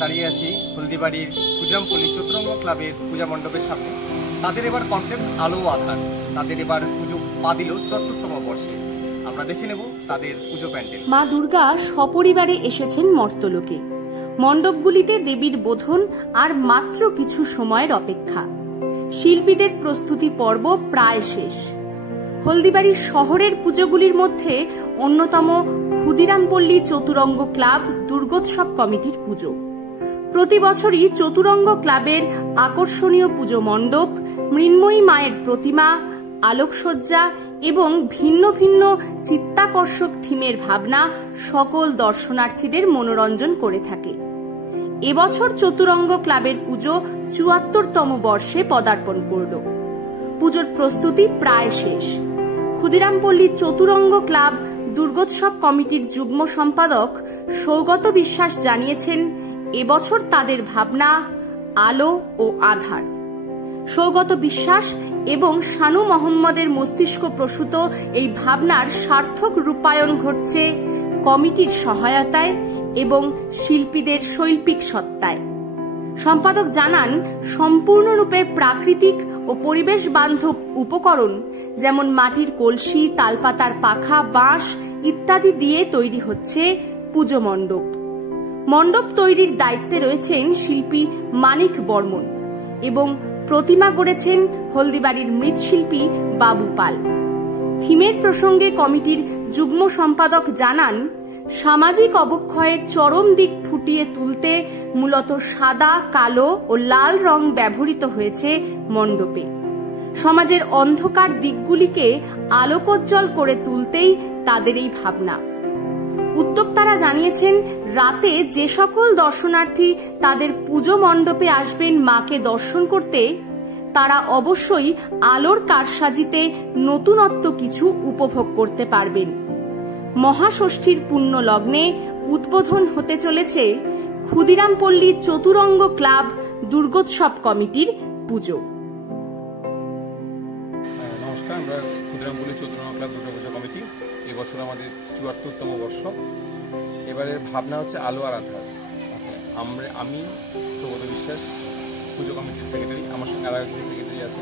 দাঁড়িয়ে আছি হলদিবাড়ির ক্ষুদিরামপল্লী চতুরঙ্গ ক্লাবের পূজা মণ্ডপের সামনে। তাদের এবার কনসেপ্ট আলো আধার। তাদের এবার পুজো পা দিল ৭৪তম বর্ষে। আমরা দেখে নেব তাদের পুজো প্যান্ডেল। মা দুর্গা সপরিবারে এসেছেন মর্তলোকে। মণ্ডপগুলিতে দেবীর বোধন আর মাত্র কিছু সময়ের অপেক্ষা। শিল্পীদের প্রস্তুতি পর্ব প্রায় শেষ। হলদিবাড়ি শহরের পুজোগুলির মধ্যে অন্যতম ক্ষুদিরামপল্লী চতুরঙ্গ ক্লাব দুর্গোৎসব কমিটির পুজো। প্রতি বছরই চতুরঙ্গ ক্লাবের আকর্ষণীয় পুজো মণ্ডপ, মৃন্ময়ী মায়ের প্রতিমা, আলোকসজ্জা এবং ভিন্ন ভিন্ন চিত্তাকর্ষক থিমের ভাবনা সকল দর্শনার্থীদের মনোরঞ্জন করে থাকে। এবছর চতুরঙ্গ ক্লাবের পুজো ৭৪তম বর্ষে পদার্পণ করল। পুজোর প্রস্তুতি প্রায় শেষ। ক্ষুদিরামপল্লী চতুরঙ্গ ক্লাব দুর্গোৎসব কমিটির যুগ্ম সম্পাদক সৌগত বিশ্বাস জানিয়েছেন, এবছর তাদের ভাবনা আলো ও আধার। সৌগত বিশ্বাস এবং শানু মোহাম্মদের মস্তিষ্ক প্রসূত এই ভাবনার সার্থক রূপায়ণ ঘটছে কমিটির সহায়তায় এবং শিল্পীদের শৈল্পিক সত্তায়। সম্পাদক জানান, সম্পূর্ণরূপে প্রাকৃতিক ও পরিবেশ বান্ধব উপকরণ যেমন মাটির কলসি, তালপাতার পাখা, বাঁশ ইত্যাদি দিয়ে তৈরি হচ্ছে পুজো মণ্ডপ। মণ্ডপ তৈরির দায়িত্বে রয়েছেন শিল্পী মানিক বর্মন এবং প্রতিমা গড়েছেন হলদিবাড়ির মৃৎশিল্পী বাবু পাল। থিমের প্রসঙ্গে কমিটির যুগ্ম সম্পাদক জানান, সামাজিক অবক্ষয়ের চরম দিক ফুটিয়ে তুলতে মূলত সাদা, কালো ও লাল রং ব্যবহৃত হয়েছে মণ্ডপে। সমাজের অন্ধকার দিকগুলিকে আলোকোজ্জ্বল করে তুলতেই তাদের এই ভাবনা। উদ্যোক্তারা জানিয়েছেন, রাতে যে সকল দর্শনার্থী তাদের পুজো মণ্ডপে আসবেন মাকে দর্শন করতে, তারা অবশ্যই আলোর কারসাজিতে নতুনত্ব কিছু উপভোগ করতে পারবেন। মহাষষ্ঠীর পুণ্য লগ্নে উদ্বোধন হতে চলেছে ক্ষুদিরামপল্লী চতুরঙ্গ ক্লাব দুর্গোৎসব কমিটির পুজো। নমস্কার, আমরা ক্ষুদিরামপল্লী চতুরঙ্গ ক্লাব দুর্গোৎসব কমিটি। এবছর আমাদের ৭৪তম বর্ষ। এবারের ভাবনা হচ্ছে আলো আর আধার। আমি সৌগত বিশ্বাস, পুজো কমিটির সেক্রেটারি, আমার সঙ্গে আর একজন সেক্রেটারি আছে।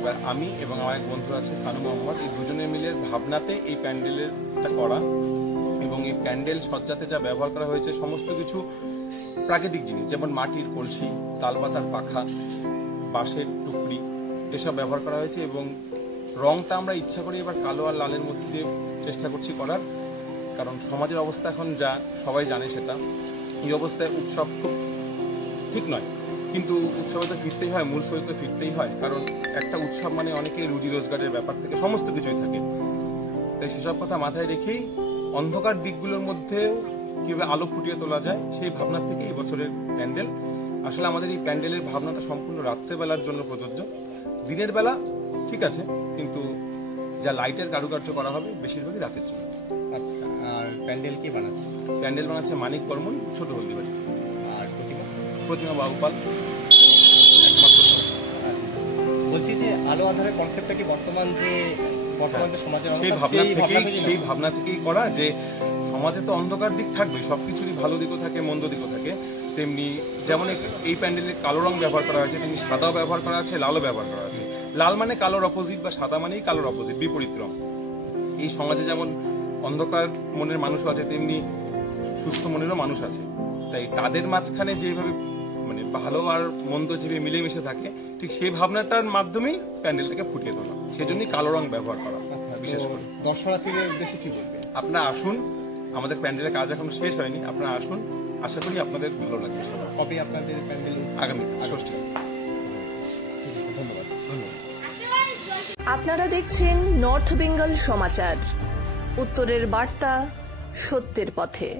এবার আমি এবং আমার এক বন্ধু আছে শানু মোহাম্মদ, এই দুজনের মিলে ভাবনাতে এই প্যান্ডেলেরটা করা। এবং এই প্যান্ডেল সজ্জাতে যা ব্যবহার করা হয়েছে সমস্ত কিছু প্রাকৃতিক জিনিস, যেমন মাটির কলসি, তালপাতার পাখা, বাঁশের টুকরি, এসব ব্যবহার করা হয়েছে। এবং রংটা আমরা ইচ্ছা করি এবার কালো আর লালের মধ্যে দিয়ে চেষ্টা করছি করার, কারণ সমাজের অবস্থা এখন যা সবাই জানে সেটা। এই অবস্থায় উৎসব খুব ঠিক নয়, কিন্তু উৎসবে তো ফিরতেই হয়, মূল স্রোতে ফিরতেই হয়, কারণ একটা উৎসব মানে অনেকেই রুজি রোজগারের ব্যাপার থেকে সমস্ত কিছুই থাকে। তাই সেসব কথা মাথায় রেখেই অন্ধকার দিকগুলোর মধ্যেও কীভাবে আলো ফুটিয়ে তোলা যায় সেই ভাবনার থেকে এই বছরের প্যান্ডেল। আসলে আমাদের এই প্যান্ডেলের ভাবনাটা সম্পূর্ণ রাত্রেবেলার জন্য প্রযোজ্য। দিনের বেলা ঠিক আছে, কিন্তু যা লাইটের কারুকার্য করা হবে বেশিরভাগই রাতের জন্য। আচ্ছা, আর প্যান্ডেল কি বানাচ্ছে? প্যান্ডেল বানাচ্ছে মানিক বর্মন, ছোট হলদিবাড়ি। আর প্রতিমা বাবু পাল একমাত্র। আচ্ছা, বলছি যে আলো আধারের কনসেপ্টটা কি বর্তমান যে সমাজের সেই ভাবনা থেকেই করা, যে সমাজে তো অন্ধকার দিক থাকবে, সবকিছুরই ভালো দিকও থাকে, মন্দ দিকও থাকে। তেমনি যেমন এই প্যান্ডেলে কালো রং ব্যবহার করা হয়েছে, তেমনি সাদাও ব্যবহার করা আছে, লালও ব্যবহার করা আছে। লাল মানে কালোর অপোজিট, বা সাদা মানেই কালোর অপোজিট, বিপরীত রং। এই সমাজে যেমন অন্ধকার মনের মানুষও আছে, তেমনি সুস্থ মনেরও মানুষ আছে। তাই তাদের মাঝখানে যেভাবে মানে ভালো আর মন্দ যেভাবে মিলেমিশে থাকে, ঠিক সেই ভাবনাটার মাধ্যমেই প্যান্ডেলটাকে ফুটিয়ে তোলা। সেজন্যই কালো রং ব্যবহার করা। বিশেষ করে দর্শনার্থীদের উদ্দেশ্যে কি বলবেন? আপনারা আসুন, আমাদের প্যান্ডেলের কাজ এখন শেষ হয়নি, আপনারা আসুন, আশা করি আপনাদের ভালো লাগবে। কবে আপনাদের প্যান্ডেল? আগামী ষষ্ঠী। ধন্যবাদ। আপনারা দেখছেন নর্থ বেঙ্গল সমাচার, উত্তরের বার্তা, সত্যের পথে।